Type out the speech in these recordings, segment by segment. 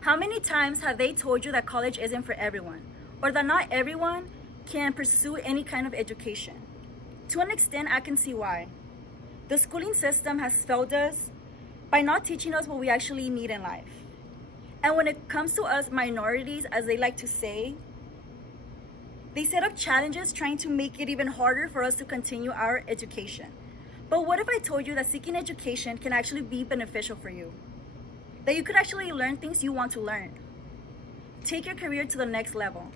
How many times have they told you that college isn't for everyone, or that not everyone can pursue any kind of education? To an extent, I can see why. The schooling system has failed us by not teaching us what we actually need in life. And when it comes to us minorities, as they like to say, they set up challenges trying to make it even harder for us to continue our education. But what if I told you that seeking education can actually be beneficial for you? That you could actually learn things you want to learn. Take your career to the next level.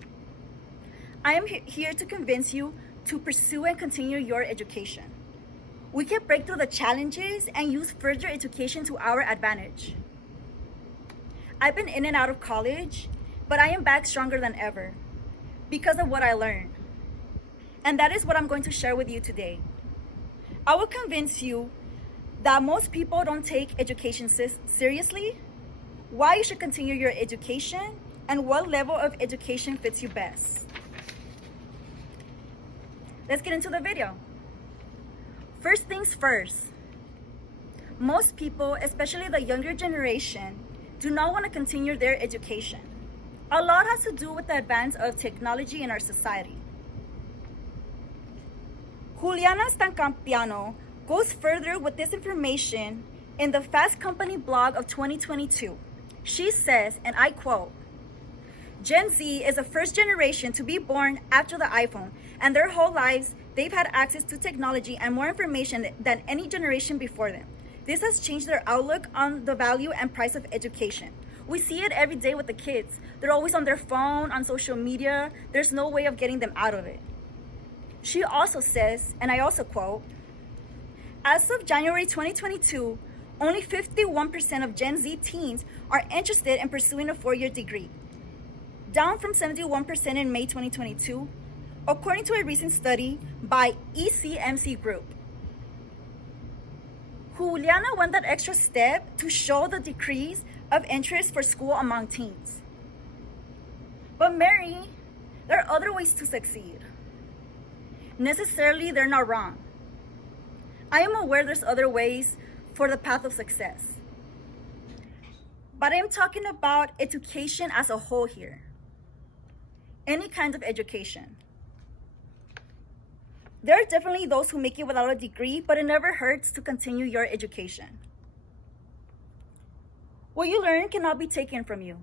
I am here to convince you to pursue and continue your education. We can break through the challenges and use further education to our advantage. I've been in and out of college, but I am back stronger than ever because of what I learned. And that is what I'm going to share with you today. I will convince you that most people don't take education seriously, why you should continue your education, and what level of education fits you best. Let's get into the video. First things first, most people, especially the younger generation, do not want to continue their education. A lot has to do with the advance of technology in our society. Juliana Stancampiano goes further with this information in the Fast Company blog of 2022. She says, and I quote, Gen Z is the first generation to be born after the iPhone, and their whole lives they've had access to technology and more information than any generation before them. This has changed their outlook on the value and price of education. We see it every day with the kids. They're always on their phone, on social media. There's no way of getting them out of it. She also says, and I also quote, as of January 2022, only 51% of Gen Z teens are interested in pursuing a 4-year degree, down from 71% in May 2022, according to a recent study by ECMC Group. Juliana went that extra step to show the decrease of interest for school among teens. But Mary, there are other ways to succeed. Necessarily, they're not wrong. I am aware there's other ways for the path of success. But I am talking about education as a whole here. Any kind of education. There are definitely those who make it without a degree, but it never hurts to continue your education. What you learn cannot be taken from you.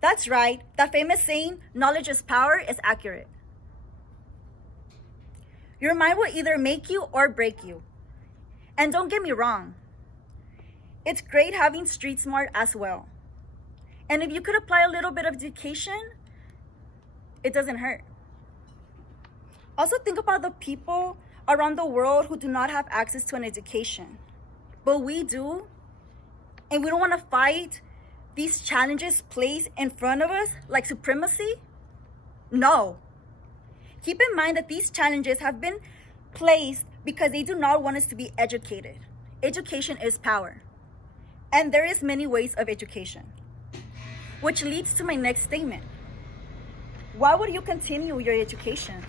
That's right, that famous saying, knowledge is power, is accurate. Your mind will either make you or break you. And don't get me wrong, it's great having street smart as well. And if you could apply a little bit of education, it doesn't hurt. Also think about the people around the world who do not have access to an education. But we do, and we don't want to fight these challenges placed in front of us like supremacy? No. Keep in mind that these challenges have been placed because they do not want us to be educated. Education is power. And there is many ways of education. Which leads to my next statement. Why would you continue your education?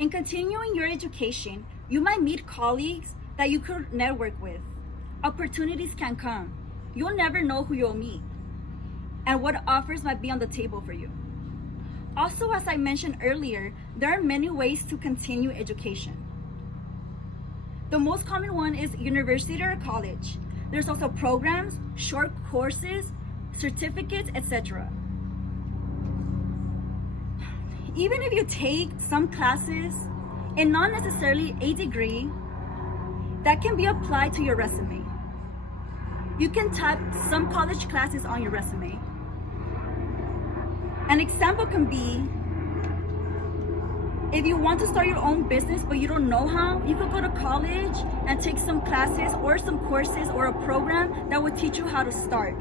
In continuing your education, you might meet colleagues that you could network with. Opportunities can come. You'll never know who you'll meet and what offers might be on the table for you. Also, as I mentioned earlier, there are many ways to continue education. The most common one is university or college. There's also programs, short courses, certificates, etc. Even if you take some classes and not necessarily a degree, that can be applied to your resume. You can type some college classes on your resume. An example can be, if you want to start your own business but you don't know how, you could go to college and take some classes or some courses or a program that would teach you how to start.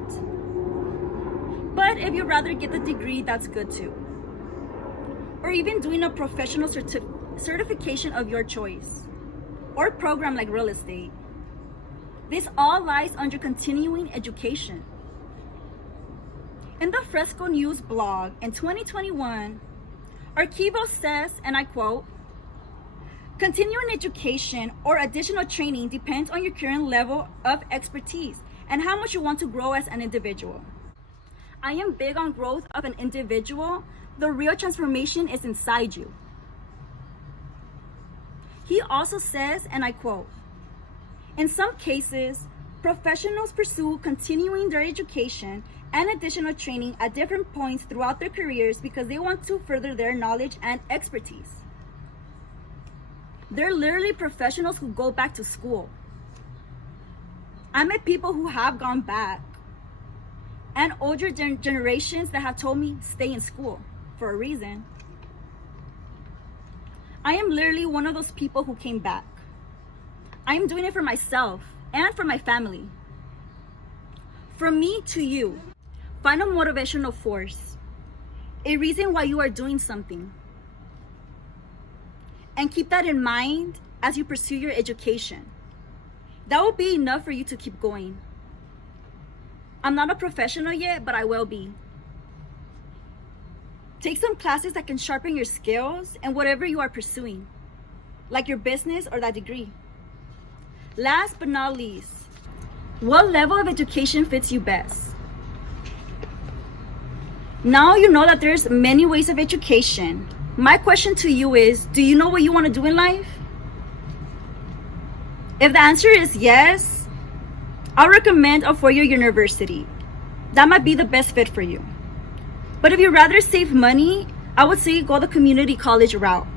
But if you'd rather get the degree, that's good too. Or even doing a professional certification of your choice, or a program like real estate. This all lies under continuing education. In the Fresco News blog in 2021, Archivo says, and I quote, continuing education or additional training depends on your current level of expertise and how much you want to grow as an individual. I am big on growth of an individual. The real transformation is inside you. He also says, and I quote, "In some cases, professionals pursue continuing their education and additional training at different points throughout their careers because they want to further their knowledge and expertise." They're literally professionals who go back to school. I met people who have gone back, and older generations that have told me stay in school for a reason. I am literally one of those people who came back. I am doing it for myself and for my family. From me to you, find a motivational force, a reason why you are doing something. And keep that in mind as you pursue your education. That will be enough for you to keep going. I'm not a professional yet, but I will be. Take some classes that can sharpen your skills and whatever you are pursuing, like your business or that degree. Last but not least, what level of education fits you best? Now you know that there's many ways of education. My question to you is, do you know what you want to do in life? If the answer is yes, I'll recommend a four-year university. That might be the best fit for you. But if you'd rather save money, I would say go the community college route.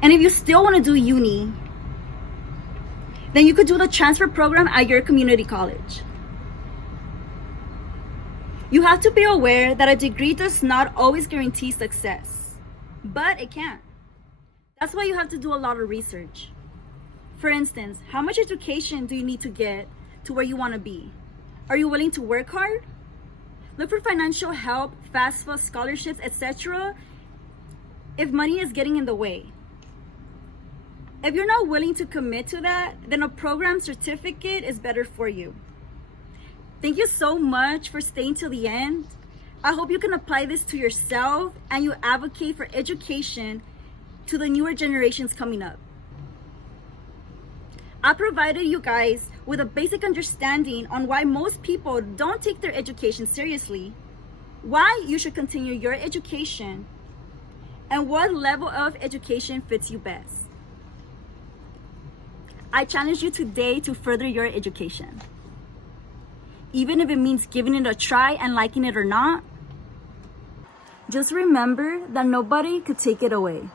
And if you still want to do uni, then you could do the transfer program at your community college. You have to be aware that a degree does not always guarantee success, but it can. That's why you have to do a lot of research. For instance, how much education do you need to get to where you want to be? Are you willing to work hard? Look for financial help, FAFSA, scholarships, etc. if money is getting in the way. If you're not willing to commit to that, then a program certificate is better for you. Thank you so much for staying till the end. I hope you can apply this to yourself and you advocate for education to the newer generations coming up. I provided you guys with a basic understanding on why most people don't take their education seriously, why you should continue your education, and what level of education fits you best. I challenge you today to further your education. Even if it means giving it a try and liking it or not, just remember that nobody could take it away.